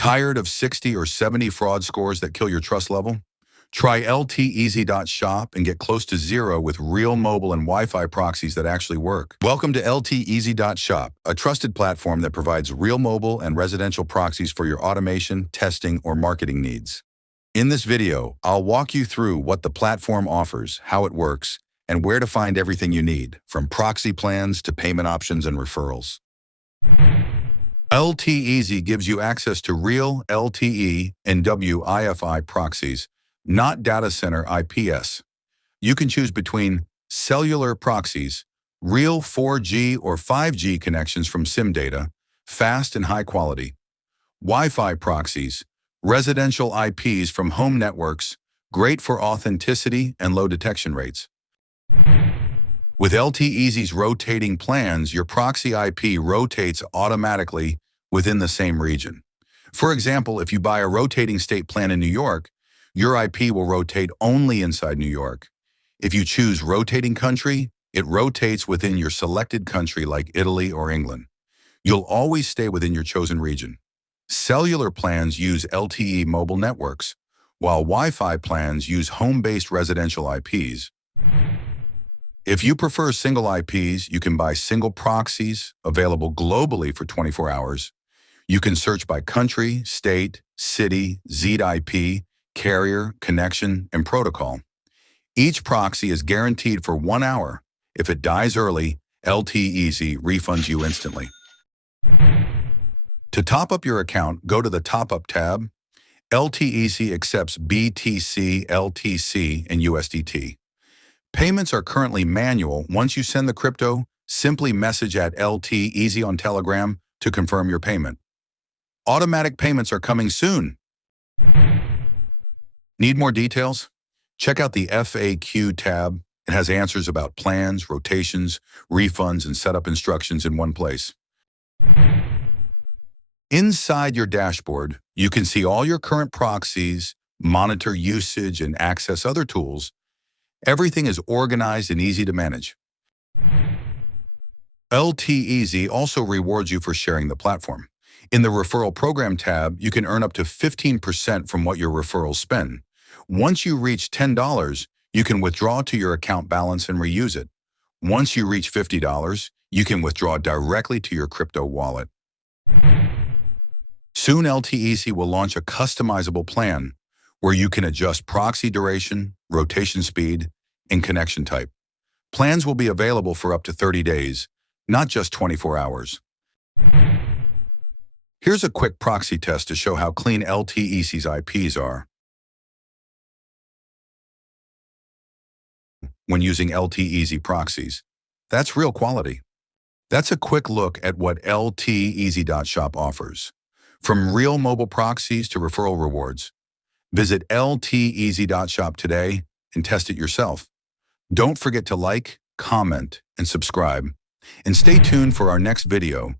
Tired of 60 or 70 fraud scores that kill your trust level? Try LTeasy.shop and get close to zero with real mobile and Wi-Fi proxies that actually work. Welcome to LTeasy.shop, a trusted platform that provides real mobile and residential proxies for your automation, testing, or marketing needs. In this video, I'll walk you through what the platform offers, how it works, and where to find everything you need, from proxy plans to payment options and referrals. LTeasy gives you access to real LTE and WiFi proxies, not data center IPS. You can choose between cellular proxies, real 4G or 5G connections from SIM data, fast and high quality. Wi-Fi proxies, residential IPs from home networks, great for authenticity and low detection rates. With LTeasy's rotating plans, your proxy IP rotates automatically within the same region. For example, if you buy a rotating state plan in New York, your IP will rotate only inside New York. If you choose rotating country, it rotates within your selected country like Italy or England. You'll always stay within your chosen region. Cellular plans use LTE mobile networks, while Wi-Fi plans use home-based residential IPs. If you prefer single IPs, you can buy single proxies available globally for 24 hours. You can search by country, state, city, ZIP, carrier, connection, and protocol. Each proxy is guaranteed for 1 hour. If it dies early, LTeasy refunds you instantly. To top up your account, go to the Top Up tab. LTeasy accepts BTC, LTC, and USDT. Payments are currently manual. Once you send the crypto, simply message at LTeasy on Telegram to confirm your payment. Automatic payments are coming soon. Need more details? Check out the FAQ tab. It has answers about plans, rotations, refunds, and setup instructions in one place. Inside your dashboard, you can see all your current proxies, monitor usage, and access other tools. Everything is organized and easy to manage. LTeasy also rewards you for sharing the platform. In the Referral Program tab, you can earn up to 15% from what your referrals spend. Once you reach $10, you can withdraw to your account balance and reuse it. Once you reach $50, you can withdraw directly to your crypto wallet. Soon, LTeasy will launch a customizable plan where you can adjust proxy duration, rotation speed, and connection type. Plans will be available for up to 30 days, not just 24 hours. Here's a quick proxy test to show how clean LTeasy's IPs are. When using LTeasy proxies, that's real quality. That's a quick look at what LTeasy.shop offers. From real mobile proxies to referral rewards. Visit LTeasy.shop today and test it yourself. Don't forget to like, comment, and subscribe. And stay tuned for our next video